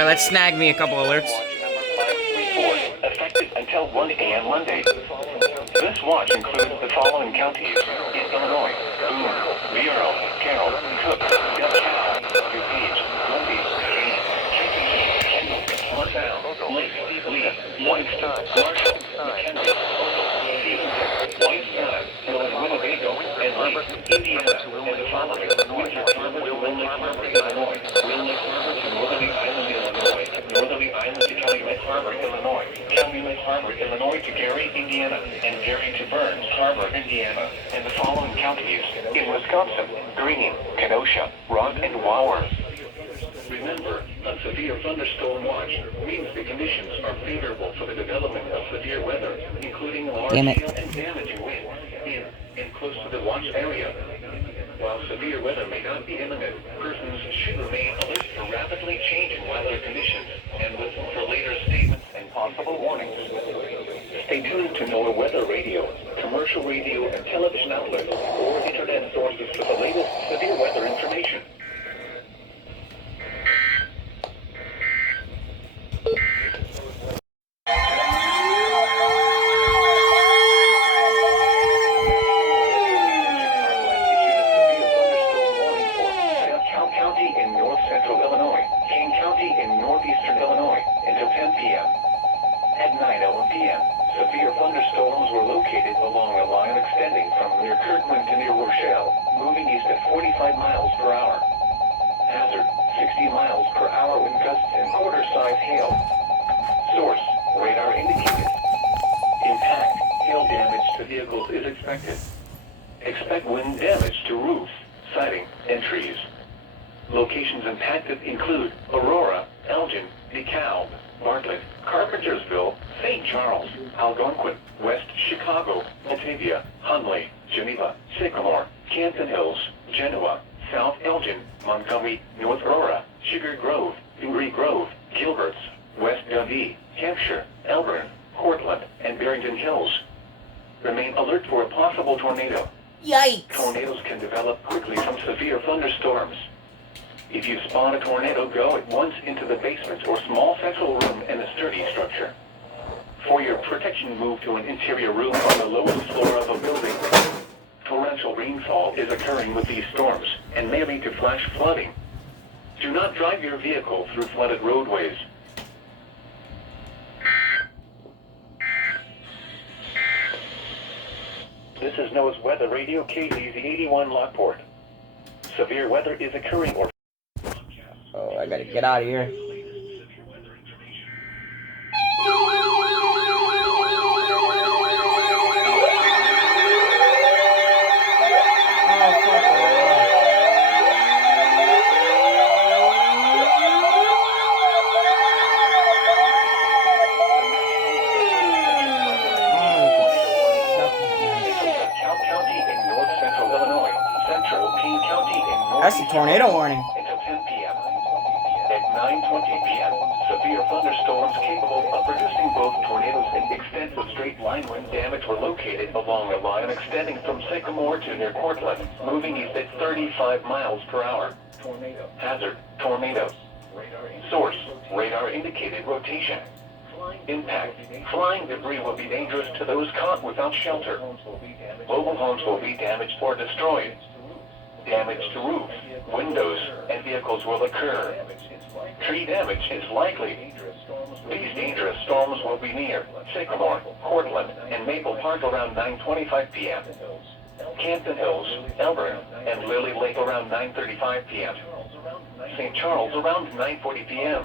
Alright, let's snag me a couple alerts. Effective until 1 a.m. Monday. This watch includes the following counties in Illinois: Boone, Vero, Carroll, Cook, DeKalb, DuPage, Lundy, Kendall, LaSalle, Lake, Lee, Whitestone, Marshall, McHenry, Whitestone, Winnebago, and Lake, Indiana, and the following: Winter Harbor to Wilmette Harbor, Illinois, Wilmette Harbor to Northerly Island, Illinois, Northerly Island to Calumet Harbor, Illinois, Calumet Harbor, Illinois to Gary, Indiana, and Gary to Burns Harbor, Indiana, and the following counties in Wisconsin: Greene, Kenosha, Rock, and Wauer. Remember, a severe thunderstorm watch means the conditions are favorable for the development of severe weather, including large hail and damaging wind in and close to the watch area. While severe weather may not be imminent, persons should remain alert for rapidly changing weather conditions and listen for later statements and possible warnings. Stay tuned to NOAA Weather Radio, commercial radio and television outlets, or internet sources for the latest severe weather information. Expect wind damage to roofs, siding, and trees. Locations impacted include Aurora, Elgin, DeKalb, Bartlett, Carpentersville, St. Charles, Algonquin, West Chicago, Batavia, Hunley, Geneva, Sycamore, Canton Hills, Genoa, South Elgin, Montgomery, North Aurora, Sugar Grove, Erie Grove, Gilberts, West Dundee, Hampshire, Elburn, Cortland, and Barrington Hills. Remain alert for a possible tornado. Yikes! Tornadoes can develop quickly from severe thunderstorms. If you spot a tornado, go at once into the basement or small central room in a sturdy structure. For your protection, move to an interior room on the lowest floor of a building. Torrential rainfall is occurring with these storms and may lead to flash flooding. Do not drive your vehicle through flooded roadways. This is NOAA's Weather Radio KZZ 81 Lockport. Severe weather is occurring or... Oh, I gotta get out of here. That's a tornado warning. Until 10 p.m. At 9:20 p.m., severe thunderstorms capable of producing both tornadoes and extensive straight-line wind damage were located along a line extending from Sycamore to near Cortland, moving east at 35 miles per hour. Hazard: tornadoes. Source: radar-indicated rotation. Impact: flying debris will be dangerous to those caught without shelter. Mobile homes will be damaged or destroyed. Damage to roofs, windows, and vehicles will occur. Tree damage is likely. These dangerous storms will be near Sycamore, Cortland, and Maple Park around 9:25 p.m. Canton Hills, Elburn, and Lily Lake around 9:35 p.m. St. Charles around 9:40 p.m.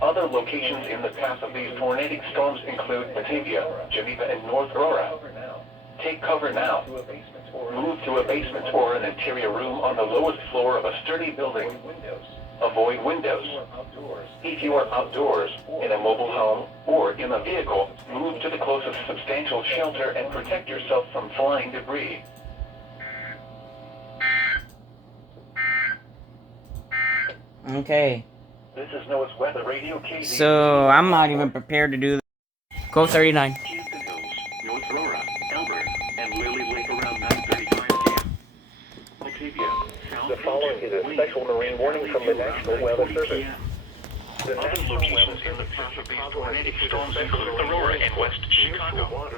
Other locations in the path of these tornadic storms include Batavia, Geneva, and North Aurora. Take cover now. Move to a basement or an interior room on the lowest floor of a sturdy building. Avoid windows. If you are outdoors, in a mobile home, or in a vehicle, move to the closest substantial shelter and protect yourself from flying debris. Okay. This is NOAA's Weather Radio KZ. So, I'm not even prepared to do this. Code 39. Canton Hills, North Aurora, Elburn, and Lily Lake around 9:35 p.m. Batavia, South. The following is a special marine warning from the National Weather Service. Other locations in the path of these tornadic storms include Aurora and West Chicago.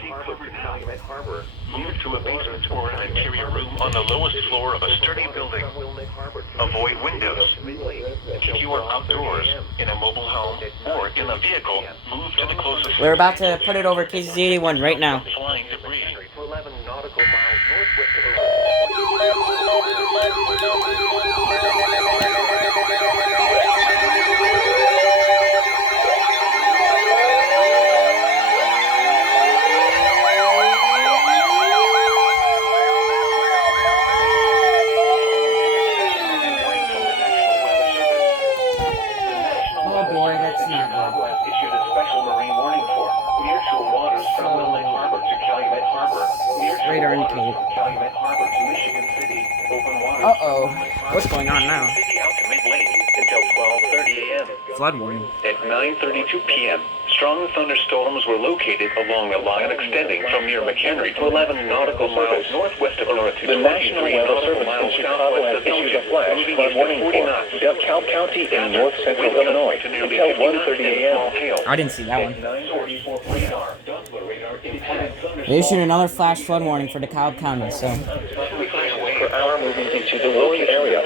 Take cover now. Move to a basement or an interior room on the lowest floor of a sturdy building. Avoid windows. If you are outdoors, in a mobile home, or in a vehicle, move to the closest... We're about to put it over KCZ81 right now. Flying debris. 11 nautical miles northwest of Oh boy, that's not good. has issued a special marine warning for nearshore waters from Wilmette Harbor to Calumet Harbor. Radar Nearshore waters indicated. from Calumet Harbor to Michigan City. Open waters Uh-oh. from Wilmette Harbor What's going on now? to City out to mid-lake until 12:30 a.m. Flood warning. At 9:32 p.m., strong thunderstorms were located along a line extending from near McHenry to 11 nautical miles northwest of Aurora to 23 nautical miles southwest of Elgin, moving east to 40 knots. DeKalb County in north central Illinois until 1:30 a.m. I didn't see that one. 9:44 radar, Doppler radar indicated They issued another flash flood warning for DeKalb County, so per hour moving into the warning area.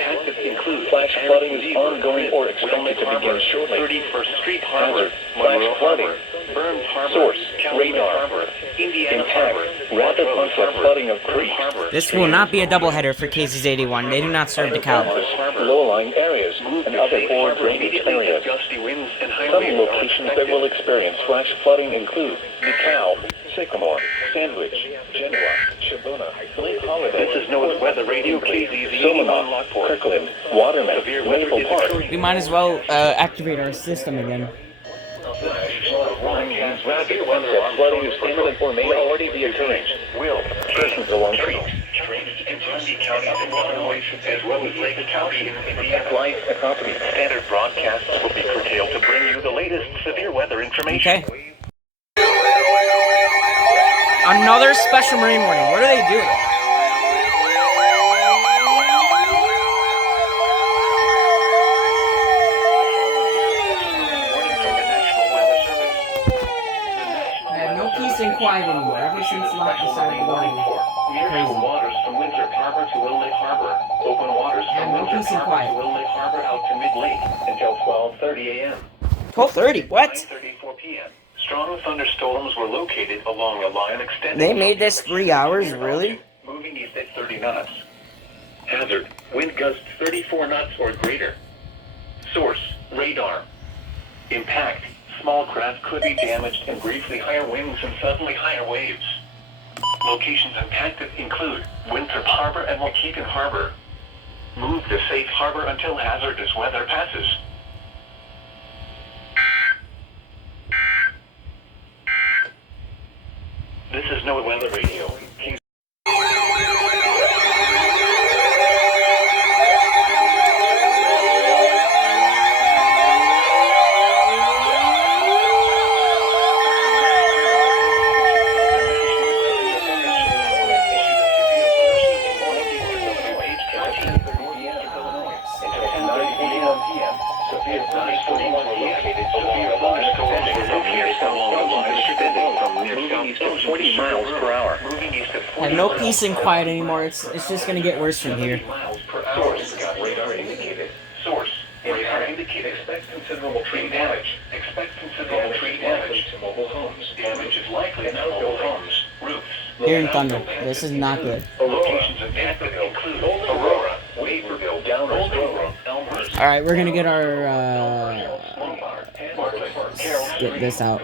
Flash flooding is ongoing or expected to begin shortly. 31st Street Hazard, Harbor, flash Monroe flooding. Harbor, Burns Harbor, Source, Calumet radar. Harbor, Indiana Impact, Harbor, rapid Montrose onset Harbor, flooding of Pearl creeks. Harbor, this will not be a doubleheader for KCZ81. They do not serve DeKalb. Low-lying areas Move and to other safe poor harbor drainage immediately as areas. gusty winds and high Some waves are locations that will expected. experience flash flooding include DeKalb, Sycamore, Sandwich, Genoa, Shabuna, Lake Holiday, This is NOAA's Weather Radio KZZ Solomon, 81 Lockport. Kirkland, Waterman, Severe weather Maple is Park. occurring. We might as well activate our system again. Rapid weather That flooding is imminent or may already be occurring. will Persons along creeks. drainage in Dundee counties in Illinois, as well as Lake County in Indiana. Life and property. Standard broadcasts will be curtailed to bring you the latest severe weather information. Okay. Another special marine warning. What are they doing? I have no peace and quiet anymore ever since Lot decided to go Nearshore crazy. waters from Windsor Harbor to Wilmette Harbor. Open waters And from no Windsor peace and Harbor quiet. to Wilmette Harbor out to mid-lake until 12:30 a.m. 12:30. What? 9:34 p.m. Strong thunderstorms were located along a line extending. They made from this 3 hours, near really? Elgin, moving east at 30 knots. Hazard: wind gusts 34 knots or greater. Source: radar. Impact: small craft could be damaged and briefly higher winds and suddenly higher waves. Locations impacted include Winthrop Harbor and Waukegan Harbor. Move to safe harbor until hazardous weather passes. This is NOAA Weather Radio. I have no peace and quiet anymore. It's just gonna get worse from here. Miles per hour. Radar indicated. Source: radar indicated. Expect considerable tree damage. Expect considerable tree damage to mobile homes. Damage is likely to mobile homes, roofs. Hearing thunder. This is not good. Locations impacted include Aurora, Waverville, Downers, Elmhurst. All right, we're gonna get our Get this out.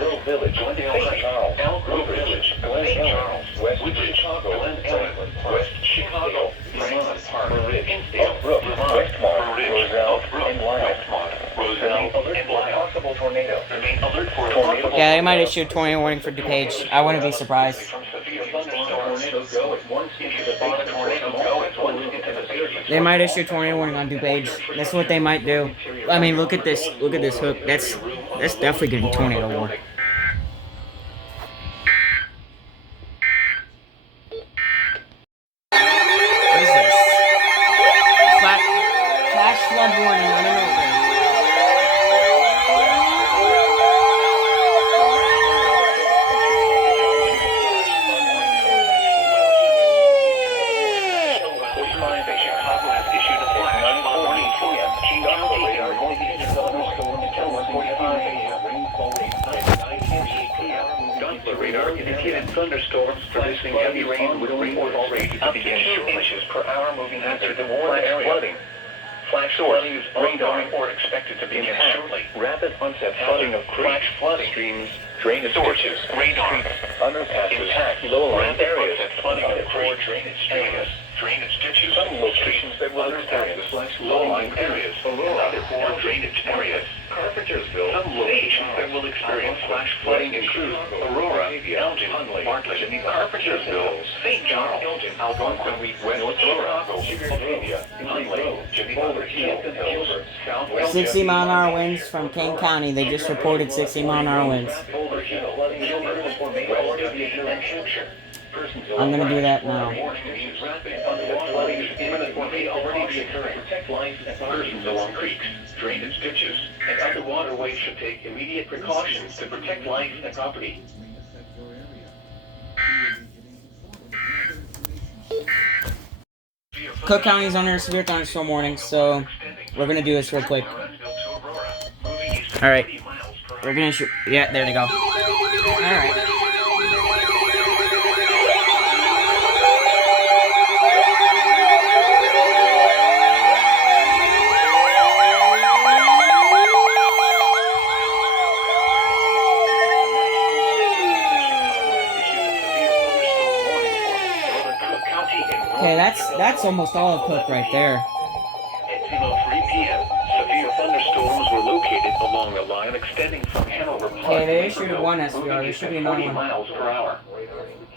Little Village, St. Charles, Elk Grove Village, Glen St. Ellen, Charles, West Woodbridge, Chicago, Glen Ellen, West Chicago, Vermont Park, Hinsdale, Oak Brook, Vermont, Westmont, Ridge, Roselle, Oak Brook, and Lyle. Westmont, Roselle, Alert and for Lyle. possible tornado. Remain alert for Tornado. possible Yeah, they might issue a tornado warning for DuPage. I wouldn't be surprised. from severe thunderstorms. Go at once into the bottom. Tornado go at once into the basement. They might issue a tornado warning on DuPage. That's what they might do. I mean, look at this. Look at this hook. That's definitely gonna be tornado warning. What is this? Flash flood warning. I don't know. indicated thunderstorms producing heavy rain with rainfall rate up to 2 inches per hour moving into the warned area. Flash flooding is ongoing or expected to begin shortly. Rapid onset flooding of Flash flooding. streams, drainage Sources, radar. underpasses, Impact. low-lying Rapid areas, onset flooding of core drainage areas. Drainage ditches. Some locations that will experience Low-lying areas. Other core drainage areas. Carpentersville. Some locations that will experience flash flooding include Aurora, Elgin, Bartlett, Carpentersville, St. Charles, Algonquin, West Chicago, Arcadia, Huntley, Boulder Hill, South 60 mile an hour winds from Kane County. They just reported 60 mile an hour winds. Boulder Hill, Gilbert, West Arcadia, and Hampshire. I'm gonna do that now. Flooding is imminent or may already be occurring. Protect life and persons along creeks, drainage ditches, and other waterways should take immediate precautions to protect life and property. Cook County's under a severe thunderstorm warning, so we're gonna do this real quick. Alright. We're gonna shoot. Yeah, there they go. Alright. Okay, that's almost all of Cook right there. At 2:03 p.m., severe thunderstorms were located along a line extending from Hanover Park. Okay, they issued one SVR. There should be another 40 one. miles per hour.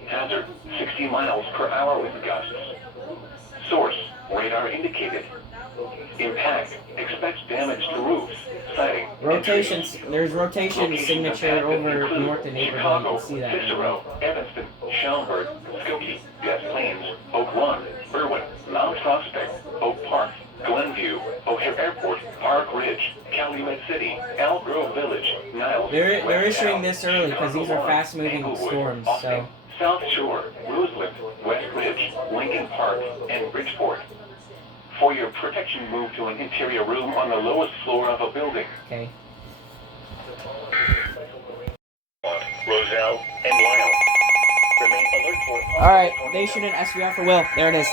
Hazard, 60 miles per hour with gusts. Source, radar indicated. Impact, expects damage to roofs, siding. Rotations. There's rotation signature over north of neighborhood. You Chicago, can see that. Cicero, Evanston, Schaumburg, Skokie, Des Plaines, Oak Lawn, Berwyn, Mount Prospect, Oak Park, Glenview, O'Hare Airport, Park Ridge, Calumet City, Elk Grove Village, Niles. They're issuing this early because these are fast-moving storms. So South Shore, Roseland, West Ridge, Lincoln Park, and Bridgeport. For your protection, move to an interior room on the lowest floor of a building. okay. Roselle, and Lyle. Remain alert for All right. They issued an SVR for Will. There it is.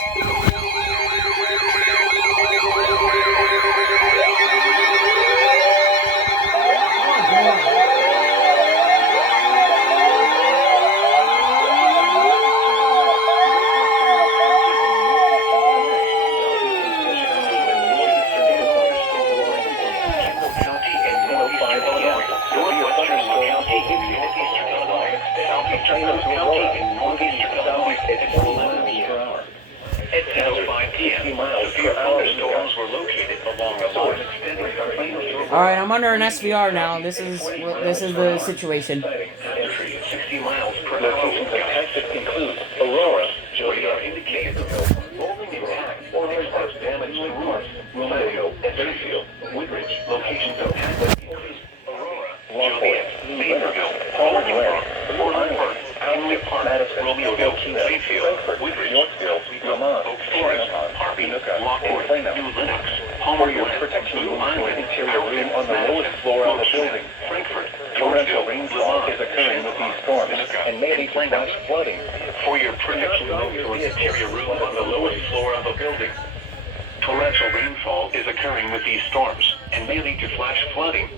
All right, I'm under an SVR now. This is the situation. 60 miles per locations hour. impacted include Aurora, Radar indicated. Rolling impact. Experts damage to roofs. Romeo, Fairfield, Woodridge. Locations impacted include Aurora, Joliet, Naperville, Baltimore, Orland, Allen Park, Romeoville, Mayfield, Woodridge, Yorkville, Lamont, Oak Forest, Harvey, Lockport, New Lenox, For your Homerwood, protection, Blue move to an Island, interior room on the lowest Madison, floor of the Wilkes-Barre, building. Frankfurt, Torrential Georgeville, rainfall Lamont, is occurring with these storms Winnetka, and may lead to flash flooding. For your protection, move to an interior room on the lowest floor of a building. Torrential rainfall is occurring with these storms and may lead to flash flooding.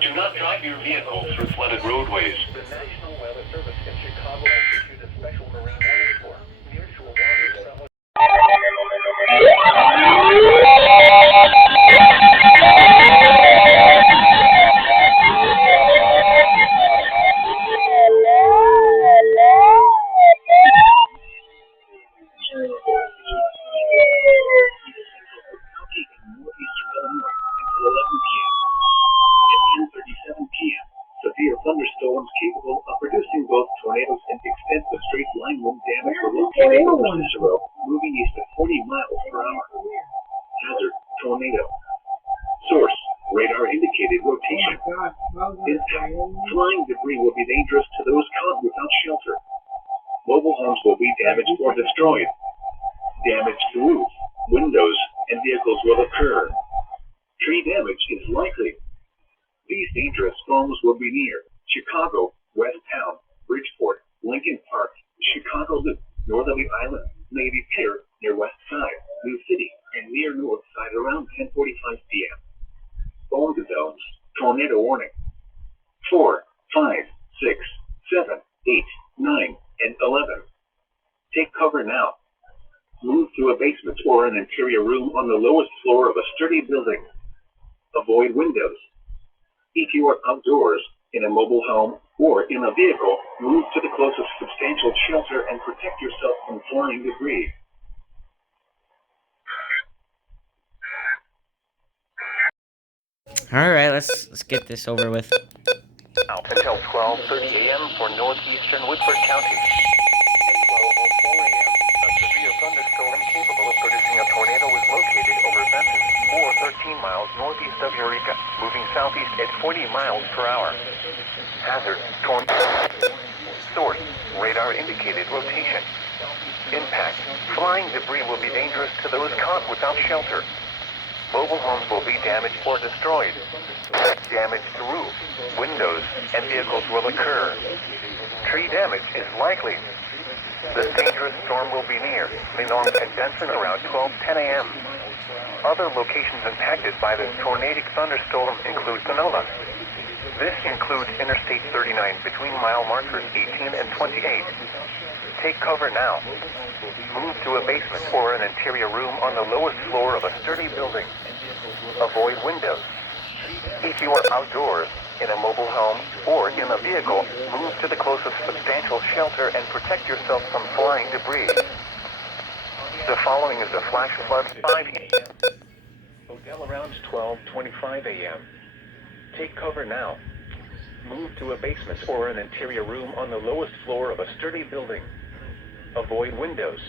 Do not drive your vehicle through flooded roadways. The National Weather Service in Chicago has issued a special marine warning for nearshore waters. Severe thunderstorms capable of producing both tornadoes and extensive straight-line wind damage were located over Cicero, moving east at 40 miles per hour. Hazard, tornado. Source, radar indicated rotation. Impact, flying debris will be dangerous to those caught without shelter. Mobile homes will be damaged or destroyed. Damage to roofs, windows, and vehicles will occur. Tree damage is likely. These dangerous storms will be near Chicago, West Town, Bridgeport, Lincoln Park, Chicago Loop, Northerly Island, Navy Pier, near West Side, New City, and near North Side around 10:45 p.m. Phone zones, tornado warning. 4, 5, 6, 7, 8, 9, and 11. Take cover now. Move to a basement or an interior room on the lowest floor of a sturdy building. Avoid windows. If you are outdoors, in a mobile home, or in a vehicle, move to the closest substantial shelter and protect yourself from flying debris. All right, let's get this over with. Until 12:30 a.m. for northeastern Woodford County. At 12:04 a.m., a severe thunderstorm capable of producing a tornado was located over Benton, or 13 miles northeast of Eureka, moving southeast at 40 miles per hour. Hazard, tornado. Source, radar indicated rotation. Impact, flying debris will be dangerous to those caught without shelter. Mobile homes will be damaged or destroyed. Damage to roofs, windows, and vehicles will occur. Tree damage is likely. This dangerous storm will be near Lenore and Benson around 12:10 a.m. Other locations impacted by this tornadic thunderstorm include Panola. This includes Interstate 39 between mile markers 18 and 28. Take cover now. Move to a basement or an interior room on the lowest floor of a sturdy building. Avoid windows. If you are outdoors, in a mobile home, or in a vehicle, move to the closest substantial shelter and protect yourself from flying debris. The following is a flash flood 5 a.m. Hotel around 12:25 a.m. Take cover now. Move to a basement or an interior room on the lowest floor of a sturdy building. Avoid windows.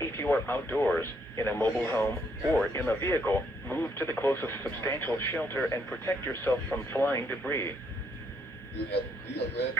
If you are outdoors, in a mobile home, or in a vehicle, move to the closest substantial shelter and protect yourself from flying debris. You have 300